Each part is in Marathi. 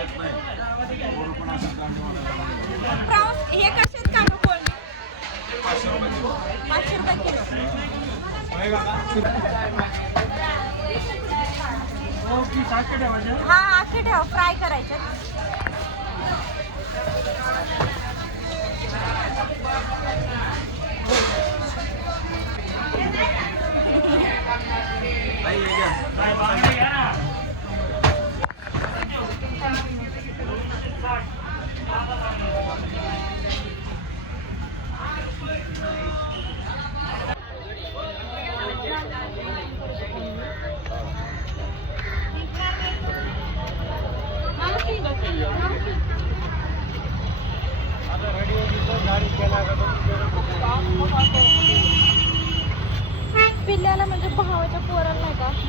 येत नाही पण असं प्रॉन्स हे कसे का गं कोळमे पाचशे रुपये किलो. पाचशे रुपये किलो हा आखे ठेव फ्राय करायचे आई,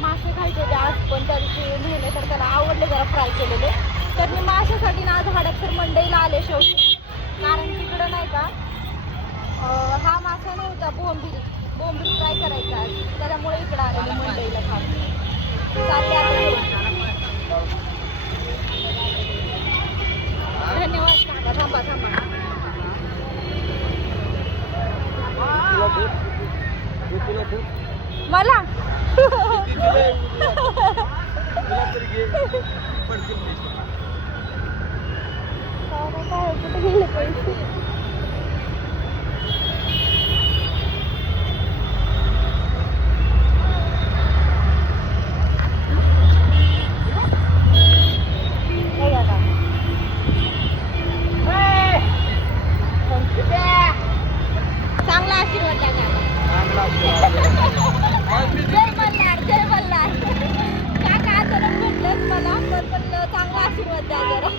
मासे खायचे होते आज पण त्या दिवशी नेले तर त्याला आवडले जरा फ्राय केलेले. तर मी माशासाठी ना आज हडपसर मंडईला आले शेवटी कारण तिकडं नाही का हा मासा नव्हता बोंबील. बोंबील फ्राय करायचा आज. त्याच्यामुळे इकडं आलेले मंडईला घरी. धन्यवाद. काका थांबा थांबा. मला? काय कुठे गेले पैसे हे बघा. चांगला आशीर्वाद द्या जय मल्हार जय मल्हार काका अचानक भेटलेच मला पण म्हणलं चांगला आशीर्वाद द्या जरा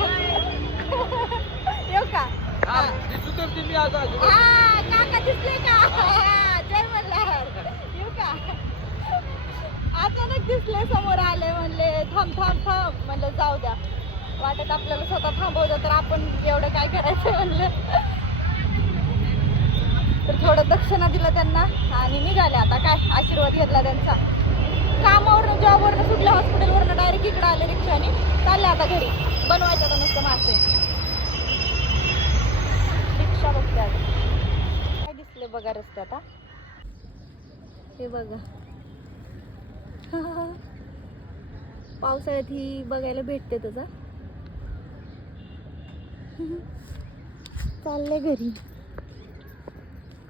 येऊ का हा काका दिसले का? जय मल्हार. येऊ का? अचानक दिसले समोर आले म्हणले थांब थांब थांब. म्हणलं जाऊ द्या. वाटत आपल्याला स्वतः थांबवलं तर आपण एवढं काय करायचं म्हणलं. तर थोडं दक्षिणा दिलं त्यांना आणि निघाले. आता काय? आशीर्वाद घेतला त्यांचा. कामावरनं जॉबवरनं सुटल्या हॉस्पिटलवरनं डायरेक्ट इकडं आले रिक्षाने. चालले आता घरी. बनवायचं आता नुसतं मासे. रिक्षा बघते आता. काय दिसले बघा रस्त्यात आता हे बघा. पावसाळ्यात ही बघायला भेटते तुझा चालले घरी.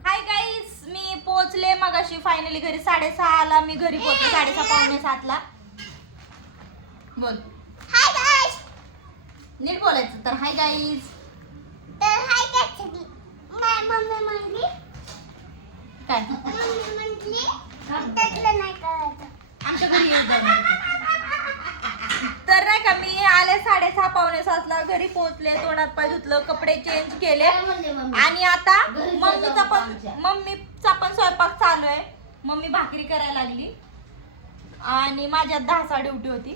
हाय गाईस मी पोहोचले मगाशी फायनली घरी. साडेसहाला मी घरी पोहोचले साडेसहा पावणे सातला. बोल. हाय गाईस नीट बोलायचं तर हाय गाईस तर हाय काय माय मम्मी म्हणली काय मम्मी म्हणली त्यातलं नाही आमच्या घरी. तर नाही का मी आले साडेसहा पावणे सातला घरी पोहोचले तोंडात पाय धुतलं कपडे चेंज केले. आणि आता मम्मीचा पण मम्मीचा पण स्वयंपाक चालू आहे. मम्मी भाकरी करायला लागली. आणि माझ्यात दहा सा ड्युटी होती.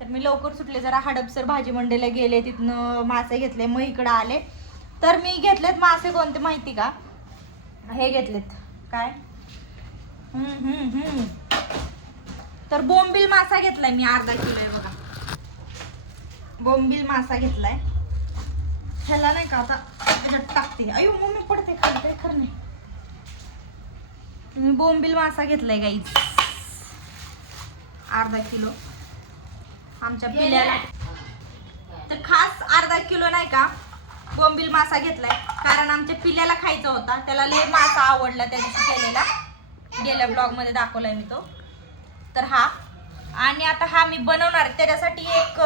तर मी लवकर सुटले जरा हडपसर भाजी मंडईला गेले तिथनं मासे घेतले मग इकडं आले. तर मी घेतलेत मासे कोणते माहिती का? हे घेतलेत. काय? हम्म हम्म हम्म. तर बोंबील मासा घेतलाय मी अर्धा किलो आहे बघा. बोंबील मासा घेतलाय. ह्याला नाही का आता ह्याच्यात टाकते. अयो मम्मी पडते काय खरं नाही मी बोंबील मासा घेतलाय गाईच अर्धा किलो. आमच्या पिल्याला. तर खास अर्धा किलो नाही का? बोंबील मासा घेतलाय. कारण आमच्या पिल्याला खायचा होता. त्याला लय मासा आवडला त्या दिवशी केलेला. गेल्या ब्लॉगमध्ये दाखवलाय मी तो. तर हा. आणि आता हा मी बनवणार आहे. त्याच्यासाठी एक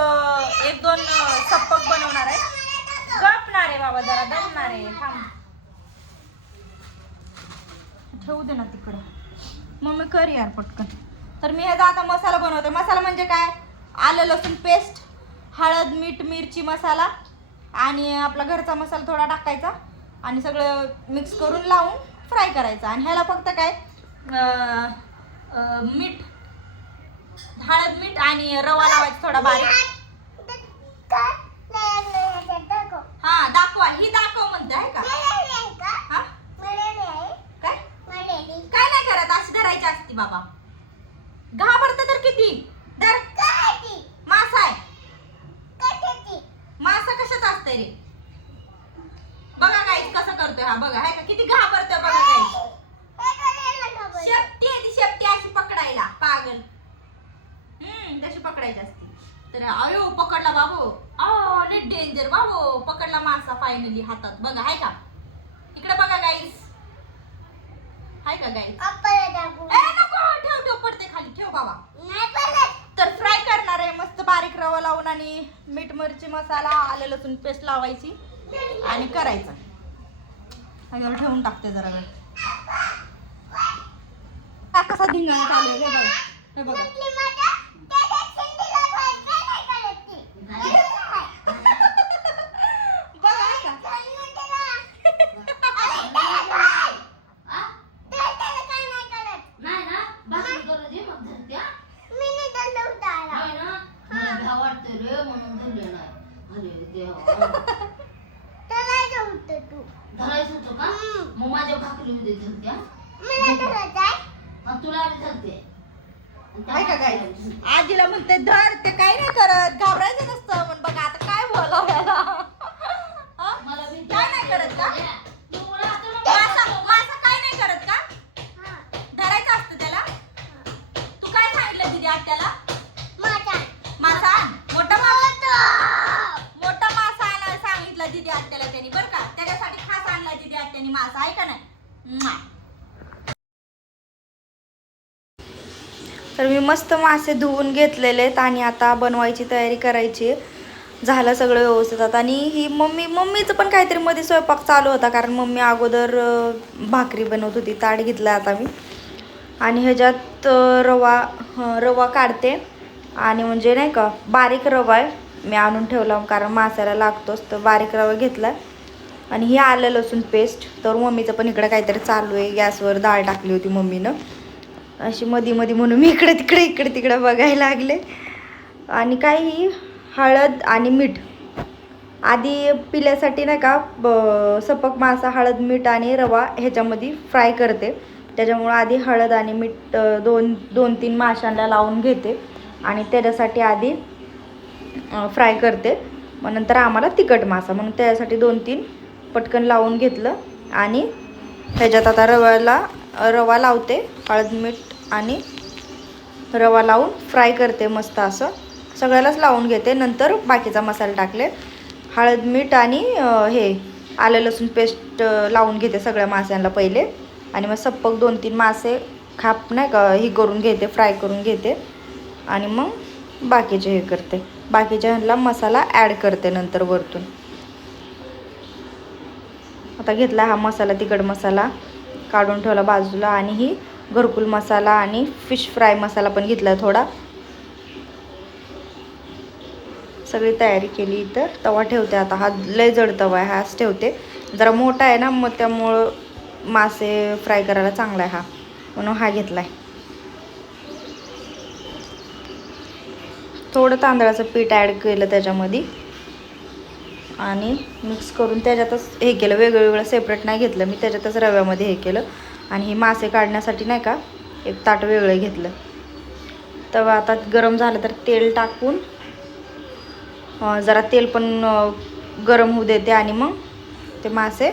एक दोन सप्पक बनवणार आहे. गपणार आहे बाबा जरा दमणार आहे. थांब. ठेवू दे ना तिकडं. मग मी कर यार पटकन. तर मी ह्याचा आता मसाला बनवते. मसाला म्हणजे काय? आलं लसूण पेस्ट हळद मीठ मिरची मसाला. आणि आपला घरचा मसाला थोडा टाकायचा आणि सगळं मिक्स करून लावून फ्राय करायचा. आणि ह्याला फक्त काय मीठ हळद मीठ आणि रवा लावायचा थोडा बारीक. हा दाखवा. ही दाखव म्हणते आहे का? हा? काय? काय नाही करत अशी धरायची असती बाबा घाबरत तर किती धर काय ती मासा आहे कशाची लागतंय रे बघा गाईस कसं करतोय हा बघा हाय का? किती घाबरतोय बघा गाईस शेपटी आहे ती शेपटी अशी पकडायला पागल. हम्म तशी पकडायची असती. तर अयो पकडला बाबू. अहो लय डेंजर बाबू. पकडला मासा फायनली हातात. बघा हाय का? इकडे बघा गाईस हाय का गाईस ठेव ठेव पडते खाली. ठेव बाबा. तर फ्राय करणार आहे मस्त बारीक रवा लावून आणि मीठ मिरची मसाला आलं लसूण पेस्ट लावायची आणि करायचं. ह्याच्यावर ठेवून टाकते जरा वेळ. कसा धिंगाणा चालू आहे बघा हे बघा म्हटली माझ्या, त्याच्यात शिंदीला जायचं नाही करत ती. बघा हे का चल म्हणते ना. अरे त्याला काय? त्याला त्याला काय नाही करत. नाही ना भाकरी करू दे मग धरत्या मी नाही दंड उतारला. नाही ना मला भ्या वाटते रे म्हणून धरले नाही अरे देवा त्याला जमतं तू. धरायचं होतं का हम्म. मग माझ्या भाकरी मध्ये धरत्या मला धरायचं आहे. मग तुला बी धरते आणि त्या हाय का काय? आजीला म्हणते धर ते काय नाही तर मी मस्त मासे धुवून घेतलेले आहेत आणि आता बनवायची तयारी करायची. आहे. झालं सगळं व्यवस्थित आता. आणि ही मम्मी मम्मीचं पण काहीतरी मध्ये स्वयंपाक चालू होता कारण मम्मी अगोदर भाकरी बनवत होती. ताट घेतला आता मी. आणि ह्याच्यात रवा हं, रवा काढते. आणि म्हणजे नाही का बारीक रवा आहे. मी आणून ठेवला कारण मासाला लागतोच तर बारीक रवा घेतला आणि ही आलं लसूण पेस्ट. तर मम्मीचं पण इकडं काहीतरी चालू आहे. गॅसवर डाळ टाकली होती मम्मीनं. अशी मधी मधी म्हणून मी इकडे तिकडे इकडे तिकडे बघायला लागले. आणि काही हळद आणि मीठ. आधी पिल्यासाठी नाही का ब- सपक मासा हळद मीठ आणि रवा ह्याच्यामध्ये फ्राय करते. त्याच्यामुळं आधी हळद आणि मीठ दोन दोन तीन माशांना लावून घेते. आणि त्याच्यासाठी आधी फ्राय करते. मग नंतर आम्हाला तिखट मासा. म्हणून त्याच्यासाठी दोन तीन पटकन लावून घेतलं. आणि त्याच्यात आता रव्याला रवा लावते हळद मीठ आणि रवा लावून फ्राय करते मस्त असं. सगळ्यालाच लावून घेते. नंतर बाकीचा मसाला टाकले. हळद मीठ आणि हे आलं लसूण पेस्ट लावून घेते सगळ्या माश्यांना पहिले. आणि मग सप्पक दोन तीन मासे खाप नाही का ही करून घेते फ्राय करून घेते. आणि मग बाकीचे हे करते. बाकीच्या ह्यांना मसाला ॲड करते नंतर वरतून. आता घेतला हा मसाला तिखट मसाला. काढून ठेवला बाजूला आणि ही घरकुल मसाला आणि फिश फ्राय मसाला पण घेतला थोडा. सगळी तयारी केली इथं. तवा ठेवते आता. हा लय जड तवा आहे. हाच ठेवते. जरा मोठा आहे ना मग त्यामुळं मासे फ्राय करायला चांगला आहे हा. म्हणून हा घेतला आहे थोडं तांदळाचं पीठ ॲड केलं त्याच्यामध्ये. आणि मिक्स करून त्याच्यातच हे केलं. वेगळं वेगळं सेपरेट नाही घेतलं. मी त्याच्यातच रव्यामध्ये हे केलं. आणि हे मासे काढण्यासाठी नाही का एक ताट वेगळं घेतलं. तवा आता गरम झालं तर तेल टाकून जरा तेल पण गरम होऊ देते आणि मग ते मासे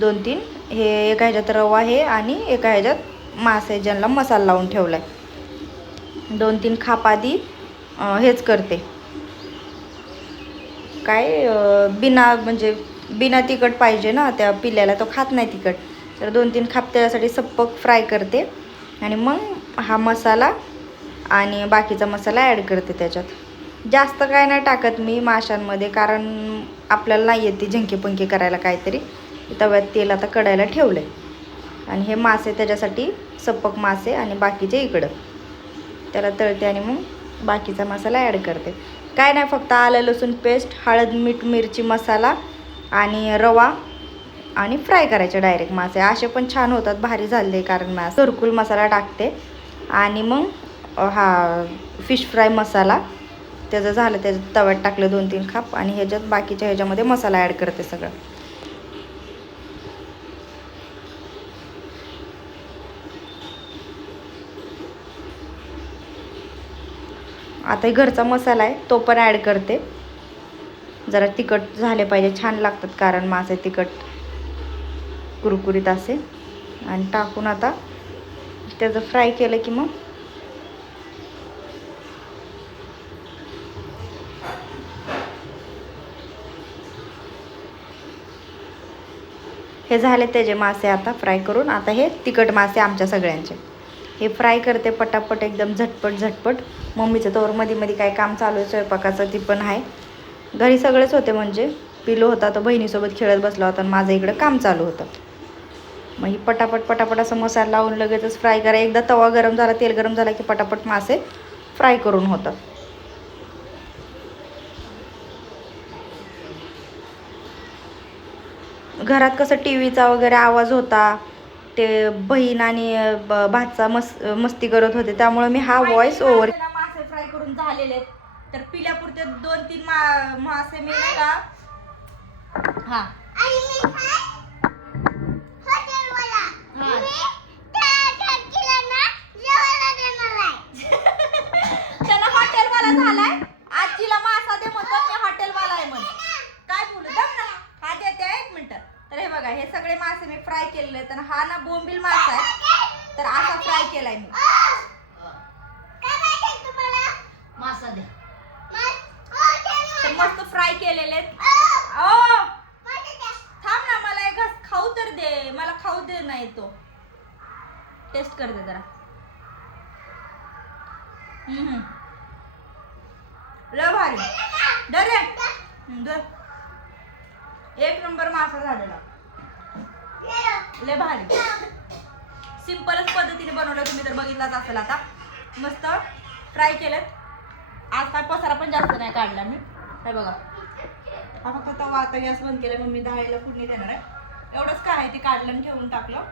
दोन तीन हे एका ह्याच्यात रवा आहे आणि एका ह्याच्यात मासे ज्यांना मसाला लावून ठेवला आहे दोन तीन खापादी आधी हेच करते. काय बिना म्हणजे बिना तिखट पाहिजे ना त्या पिल्याला तो खात नाही तिखट. तर दोन तीन खाप त्याच्यासाठी सप्पक फ्राय करते. आणि मग हा मसाला आणि बाकीचा मसाला ॲड करते त्याच्यात. जास्त काय नाही टाकत मी माशांमध्ये कारण आपल्याला नाही येते झंके करायला काहीतरी. तव्यात तेल आता कडायला ठेवलं आहे आणि हे मासे त्याच्यासाठी सप्पक मासे आणि बाकीचे इकडं. त्याला तळते आणि मग बाकीचा मसाला ॲड करते. काय नाही फक्त आलं लसूण पेस्ट हळद मीठ मिरची मसाला आणि रवा आणि फ्राय करायचे डायरेक्ट मासे. असे पण छान होतात भारी झाले कारण मासे. घरकुल मसाला टाकते. आणि मग हा फिश फ्राय मसाला. त्याचं झालं त्याच्यात तव्यात टाकलं दोन तीन खाप आणि ह्याच्यात बाकीच्या ह्याच्यामध्ये मसाला ॲड करते सगळं. आता घरचा मसाला आहे तो पण ॲड करते. जरा तिखट झाले पाहिजे छान लागतात कारण मासे तिखट कुरकुरीत असे. आणि टाकून आता त्याचं फ्राय केलं की मग हे झाले त्याचे मासे आता फ्राय करून. आता हे तिखट मासे आमच्या सगळ्यांचे. हे फ्राय करते पटापट एकदम झटपट झटपट. मम्मीचं तोवर मध्ये मध्ये काय काम चालू आहे स्वयंपाकाचं ती पण आहे. घरी सगळेच होते म्हणजे. पिलो होता तो बहिणीसोबत खेळत बसला होता आणि माझं इकडं काम चालू होतं. मग ही पटापट पटापट असं मसाला लावून लगेचच फ्राय करा. एकदा तवा गरम झाला तेल गरम झाला की पटापट मासे फ्राय करून होतात घरात कसं टी व्हीचा वगैरे आवाज होता. ते बहीण आणि ब- भाचा मस मस्ती करत होते. त्यामुळे मी हा व्हॉइस ओव्हर मासे फ्राय करून झालेले आहेत. तर पिल्यापुरते दोन तीन मा मासे मी का हा. आणि हॉटेलवाला हा. मी त्या टर्कीला ना जेवायला देणार आहे त्यानं हॉटेलवाला झालाय आजीला मासा दे म्हणतो मी हॉटेलवाला आहे म्हण काय बोलू दम ना हा देते एक मिनिट तर हे बघा हे सगळे मासे मी फ्राय केलेले आहेत आणि हा ना बोंबील मासा आहे तर असा फ्राय केलाय मी मासा द्या तर मस्त फ्राय केलेले ओ. थांब ना मला एक घास खाऊ तर दे मला खाऊ दे नाही तो टेस्ट करते जरा हम्म. लय भारी दर रे. हम्म, दर. एक नंबर मासा झालेला लय भारी. सिम्पलच पद्धतीने बनवलं तुम्ही तर बघितलाच असेल आता. मस्त फ्राय केलं आज काय पसारा पण जास्त नाही काढला मी. हे बघा. हा फक्त तवा आता गॅस बंद केला मग मी दहायला फोडणी देणार आहे. एवढंच काय आहे ते काढलं आणि ठेवून टाकलं.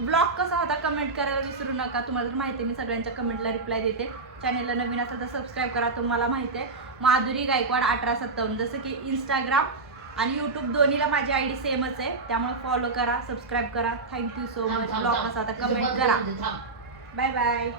ब्लॉग कसा होता कमेंट करायला विसरू नका. तुम्हाला तर माहिती आहे मी सगळ्यांच्या कमेंटला रिप्लाय देते. चॅनेलला नवीन असेल तर सबस्क्राईब करा तुम्हाला माहिती आहे. माधुरी गायकवाड अठरा सत्तावन्न. जसं की इंस्टाग्राम आणि यूट्यूब दोन्हीला माझी आय डी सेमच आहे. त्यामुळे फॉलो करा सबस्क्राईब करा. थँक्यू सो मच ब्लॉग कसा होता कमेंट करा. Bye bye